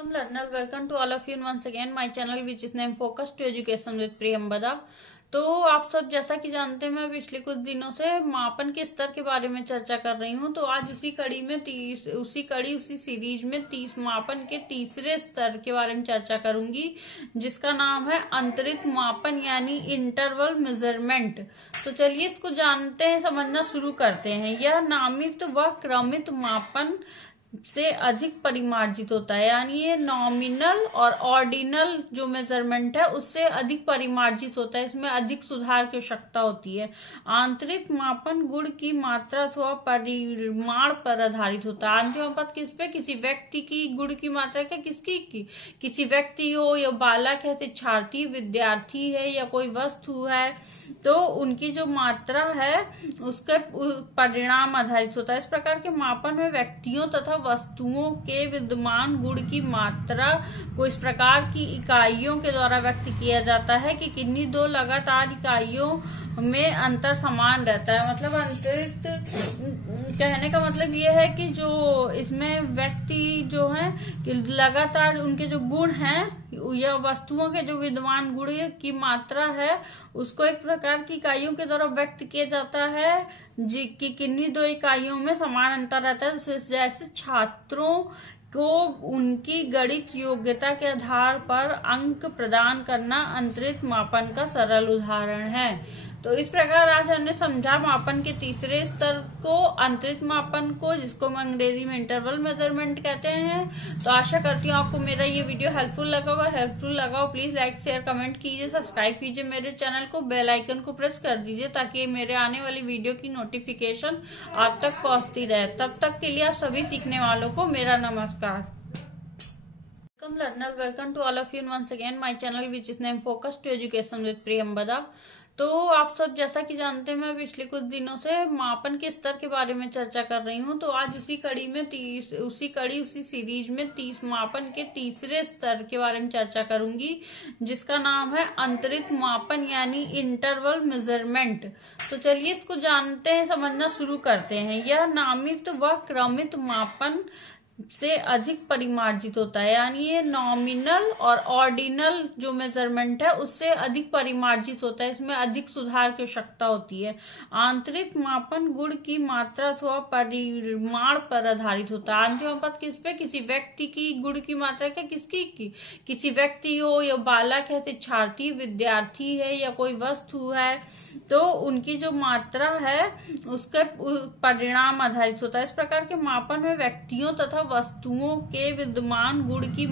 Welcome learner, welcome to all of you once again my channel which is named Focus to Education with Priyambada. तो आप सब जैसा कि जानते हैं, मैं पिछले कुछ दिनों से मापन के स्तर के बारे में चर्चा कर रही हूं। तो आज उसी सीरीज में मापन के तीसरे स्तर के बारे में चर्चा करूंगी, जिसका नाम है अंतरित मापन यानी इंटरवल मेजरमेंट। तो चलिए इसको जानते हैं, समझना शुरू करते हैं। यह नामित व क्रमित मापन से अधिक परिमार्जित होता है, यानी ये नॉमिनल और ऑर्डिनल जो मेजरमेंट है उससे अधिक परिमार्जित होता है, इसमें अधिक सुधार की आवश्यकता होती है। आंतरिक मापन गुण की मात्रा अथवा परिमाण पर आधारित होता है। आंतरिक मापन किस पे? किसी व्यक्ति की गुण की मात्रा क्या? किसकी? किसी व्यक्ति हो या बालक है, शिक्षार्थी, विद्यार्थी है या कोई वस्तु है, तो उनकी जो मात्रा है उसका परिणाम आधारित होता है। इस प्रकार के मापन में व्यक्तियों तथा वस्तुओं के विद्यमान गुण की मात्रा को इस प्रकार की इकाइयों के द्वारा व्यक्त किया जाता है कि किन्हीं दो लगातार इकाइयों में अंतर समान रहता है। मतलब अंतरित कहने का मतलब ये है कि जो इसमें व्यक्ति जो है कि लगातार उनके जो गुण हैं या वस्तुओं के जो विद्यमान गुण की मात्रा है उसको एक प्रकार की इकाइयों के द्वारा व्यक्त किया जाता है कि किन्हीं दो इकाइयों में समान अंतर रहता है। जैसे छात्रों को उनकी गणित योग्यता के आधार पर अंक प्रदान करना अंतरित मापन का सरल उदाहरण है। तो इस प्रकार आज हमने समझा मापन के तीसरे स्तर को, अंतरित मापन को, जिसको हम अंग्रेजी में इंटरवल मेजरमेंट कहते हैं। तो आशा करती हूँ आपको मेरा ये वीडियो हेल्पफुल लगा होगा। प्लीज लाइक शेयर कमेंट कीजिए, सब्सक्राइब कीजिए मेरे चैनल को, बेल आइकन को प्रेस कर दीजिए ताकि मेरे आने वाली वीडियो की नोटिफिकेशन आप तक पहुंचती रहे। तब तक के लिए आप सभी सीखने वालों को मेरा नमस्कार। Welcome learner, welcome to all of you once again my channel which is named Focus to Education with Priyambada. तो आप सब जैसा कि जानते हैं, मैं पिछले कुछ दिनों से मापन के स्तर के बारे में चर्चा कर रही हूं। तो आज उसी सीरीज में मापन के तीसरे स्तर के बारे में चर्चा करूंगी, जिसका नाम है अंतरित मापन यानी इंटरवल मेजरमेंट। तो चलिए इसको जानते हैं, समझना शुरू करते हैं। यह नामित व क्रमित मापन से अधिक परिमार्जित होता है, यानी ये नॉमिनल और ऑर्डिनल जो मेजरमेंट है उससे अधिक परिमार्जित होता है, इसमें अधिक सुधार की आवश्यकता होती है। आंतरिक मापन गुण की मात्रा अथवा परिमाण पर आधारित होता है। आंतरिक मापन किस पे? किसी व्यक्ति की गुण की मात्रा क्या? किसकी? किसी व्यक्ति हो या बालक है, शिक्षार्थी, विद्यार्थी है या कोई वस्तु है, तो उनकी जो मात्रा है उसका परिणाम आधारित होता है। इस प्रकार के मापन में व्यक्तियों तथा वस्तुओं के विद्यमान गुण की